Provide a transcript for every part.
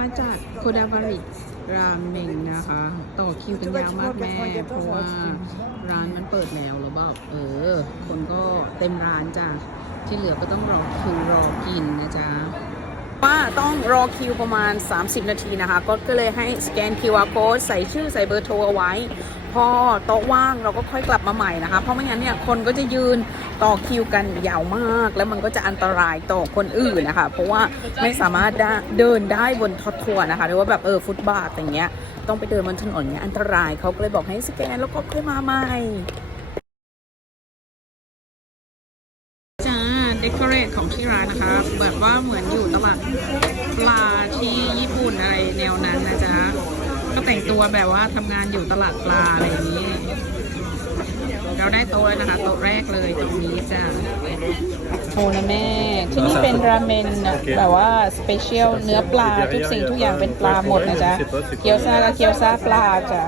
มาจากโคดาวาริราเมงนะคะ ต่อคิวกันยาวมากแม่เพราะว่าร้านมันเปิดแล้วหรือเปล่าเออ คนก็เต็มร้านจ้ะที่เหลือก็ต้องรอคิวรอกินนะจ๊ะว่าต้องรอคิวประมาณ 30 นาทีนะคะ ก็ก็เลยให้สแกน QR code ใส่ชื่อใส่เบอร์โทรเอาไว้ พอโต๊ะว่างเราก็ค่อยกลับมาใหม่นะคะ เพราะไม่งั้นเนี่ยคนก็จะยืนต่อคิวกันยาวมาก แล้วมันก็จะอันตรายต่อคนอื่นนะคะ เพราะว่าไม่สามารถเดินได้บนทอทัวร์นะคะหรือว่าแบบเออฟุตบาทอย่างเงี้ยต้องไปเดินบนถนนเงี้ยอันตรายเขาก็เลยบอกให้สแกนแล้วก็ค่อยมาใหม่จ้าเดคอเรทของที่ร้านนะคะ แบบว่าเหมือนอยู่ตลาดปลาที่ญี่ปุ่นอะไรแนวนั้นนะจ๊ะ ก็แต่งตัวแบบว่าทำงานอยู่ตลาดปลาอะไรอย่างนี้ เราได้โต๊ะแล้วนะคะโต๊ะแรกเลยตรงนี้จ้ะโชว์นะแม่ที่นี่เป็นราเมนนะแบบว่าสเปเชียลเนื้อปลาทุกสิ่งทุกอย่างเป็นปลาหมดนะจ๊ะเกี๊ยวซ่าและเกี๊ยวซ่าปลาจ้ะ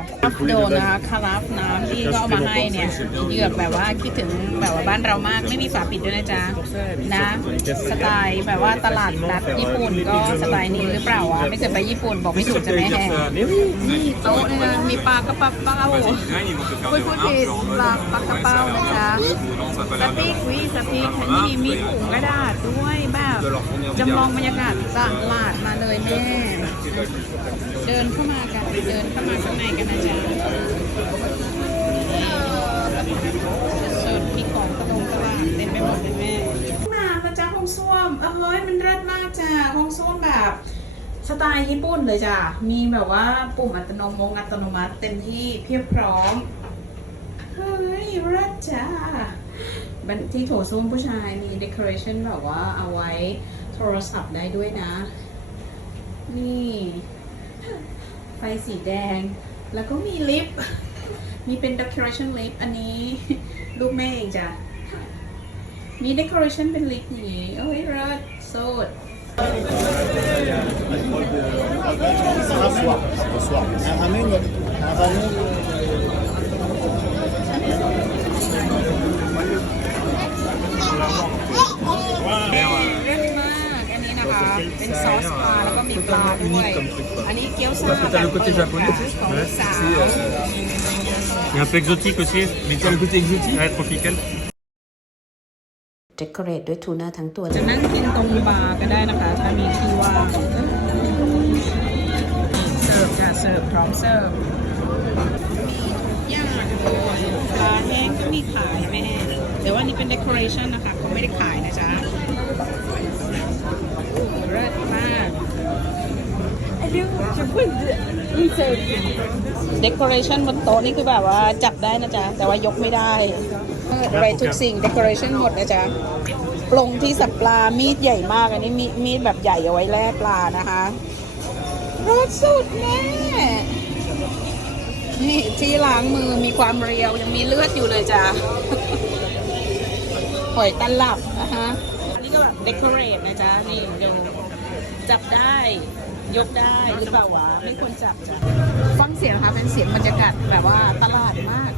โดนนะคะคาราฟน้ำที่ก็เอามาให้เนี่ยเหยือกแบบว่าคิดถึงแบบว่าบ้านเรามากไม่มีฝาปิดด้วยนะจ๊ะนะสไตล์แบบว่าตลาดนัดญี่ปุ่นก็สไตล์นี้หรือเปล่าวะไม่เคยไปญี่ปุ่นบอกไม่ถูกจะไหมแฮง Mais oui นี่โต๊ะเนี่ยนะมีปลากระป๋าเป้า Là, ils vont te faire พูด des พูดผิด remarques, genre en ปลา mode, ปลากระ ouais, เป้า ça a นะ l'air จ๊ะ bon, non, ça a ส pas l'air ปีก bon. วิสปีกนี่มีถุงกระดาษด้วยแบบจำลองบรรยากาศตลาดมาเลยแม่ เดินเข้ามากันเดินเข้ามาข้างในกันนะจ๊ะสุดๆมีของตะลงตลาดเต็มไปหมดเลยแม่ห้องน้ำนะจ๊ะห้องส้วมเอ้ยมันเลิศมากจ้ะห้องส้วมแบบสไตล์ญี่ปุ่นเลยจ้ะ มีแบบว่าปุ่มอัตโนมงอัตโนมัติเต็มที่เพียบพร้อมเฮ้ย รัจ้าที่โถส้วมผู้ชายมีเด o อเรชันแบบว่าเอาไว้โทรศัพท์ได้ด้วยนะ นี่ ไฟสีแดง แล้วก็มีลิฟต์มีเป็น decoration ลิฟต์อันนี้ลูกแม่เองจ้ะ มี decoration เป็นลิฟต์อย่างนี้ โอ้ยรัดโซด Un soir, un soir. Un ramen, un ramen. เรื่องมาก อันนี้นะคะ เป็นซอสปลาแล้วก็มีปลาด้วย อันนี้เกี๊ ยวซ่า Parce que t'as le côté japonais, ของ ouais, สาว c'est, euh, Et un peu exotique aussi. Mais tu as le côté exotique Ouais, tropical. เดคอเรทด้วยทูน่าทั้งตัว จะนั่งกินตรงบาร์ก็ได้นะคะ ถ้ามีที่ว่างเสิร์ฟค่ะเสิร์ฟพร้อมเสิร์ฟมีทุกอย่างเลยปลาแห้งก็มีขายแม่แต่ว่านี่เป็น decoration นะคะเขาไม่ได้ขายนะจ๊ะเลิศมาก decoration บนโต๊ะนี่คือแบบว่าจับได้นะจ๊ะ แต่ว่ายกไม่ได้เอออะไรทุกสิ่ง decoration หมดนะจ๊ะปลงที่สับปลา มีดใหญ่มาก อันนี้มีมีดแบบใหญ่เอาไว้แล่ปลานะคะรสสุดแม่นี่ที่ล้างมือมีความเรียว ยังมีเลือดอยู่เลยจ้ะหอยตลับนะคะอันนี้ก็แบบ decorate นะจ๊ะ นี่ดู จับได้ ยกได้หรือเปล่าวะไม่ควรจับจ้ะฟังเสียงค่ะเป็นเสียงบรรยากาศแบบว่าตลาดมาก